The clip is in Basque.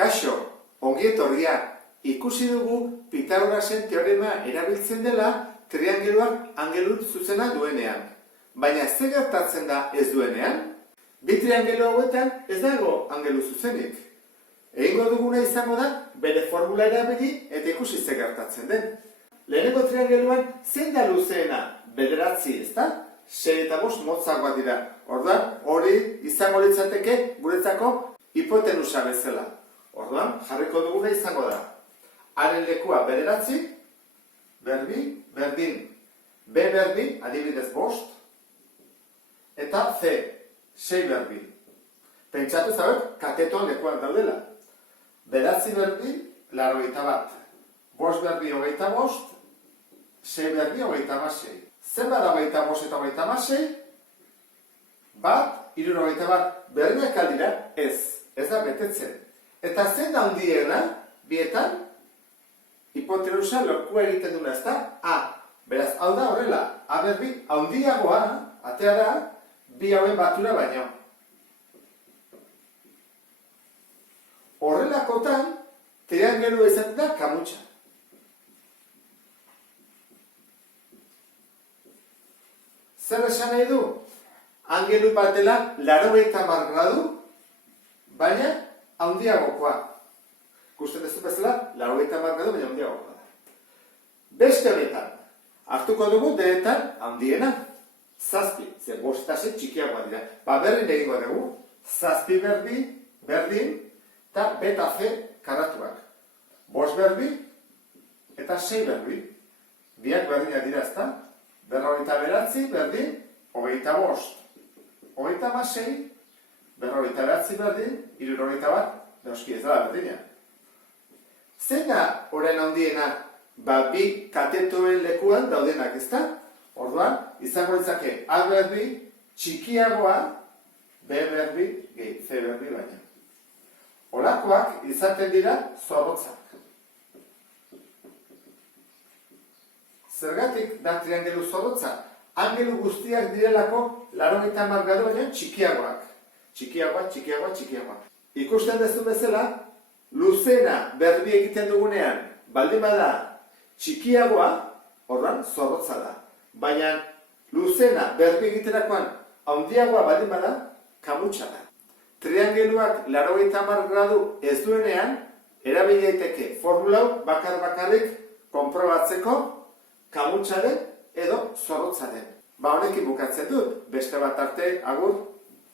Kaixo, ongi etorria, ikusi dugu Pitagorasen teorema erabiltzen dela triangeluak angelu zuzena duenean. Baina ze gertatzen da ez duenean? Bi triangelu hauetan ez dago angelu zuzenik. Egingo duguna izango da bere formula erabili eta ikusi ze gertatzen den. Lehenengo triangeluan zein da luzeena? 9, ezta? 6 eta 5 motzagoak dira. Orduan, hori izango litzateke guretzako hipotenusa bezala. Orduan, jarriko duguna izango da. Haren lekua 9, berbi, berdin. B berbi, adibidez 5, eta C, 6 berbi. Pentsatu zauek, katetoan lekuan daudela. 9 berbi, 81. 5 berbi, 25. 6 berbi, 26. Zenbat da 25 eta 26? Bat, 71. Berdinak aldira, ez da betetzen. Eta zein da handiena, bietan, hipotenusa lokua egiten duna, ez da? A. Beraz, hau da horrela, A berbi, handiagoa, atea da, bi hauen batura baino. Horrelakotan, triangelu izaten da kamutsa. Zer esan nahi du? Angelu bat dela 90 gradu, baina handiagokoa. Ikusten duzu bezala, 90 gradu, baina handiagokoa da. Beste honetan, hartuko dugu denetan handiena. 7, ze 5 eta 6 txikiagoa dira. Berdin egingo dugu, 7 berbi, berdin, eta B eta C karatuak. 5 berbi, eta 6 berbi. Biak berdinak dira ezta? 49, berdin, 25. 26, 49 berdin, 71, noski ez da berdina. Zein da horren handiena? Bi katetoen lekuan daudenak, ezta? Orduan, izango litzake A berbi txikiagoa, B berbi gehi C berbi baina. Holakoak izaten dira zorrotzak. Zergatik da triangelu zorrotza? Angelu guztiak direlako 90 gradu baino txikiagoak. Txikiagoa. Ikusten duzu bezala, luzena berbi egiten dugunean, baldin bada txikiagoa, orduan zorrotza da. Baina luzena berbi egiterakoan handiagoa baldin bada, kamutsa da. Triangeluak 90 gradu ez duenean, erabili daiteke formula hau bakarrik konprobatzeko kamutsa den edo zorrotza den. Honekin bukatzen dut, beste bat arte, agur.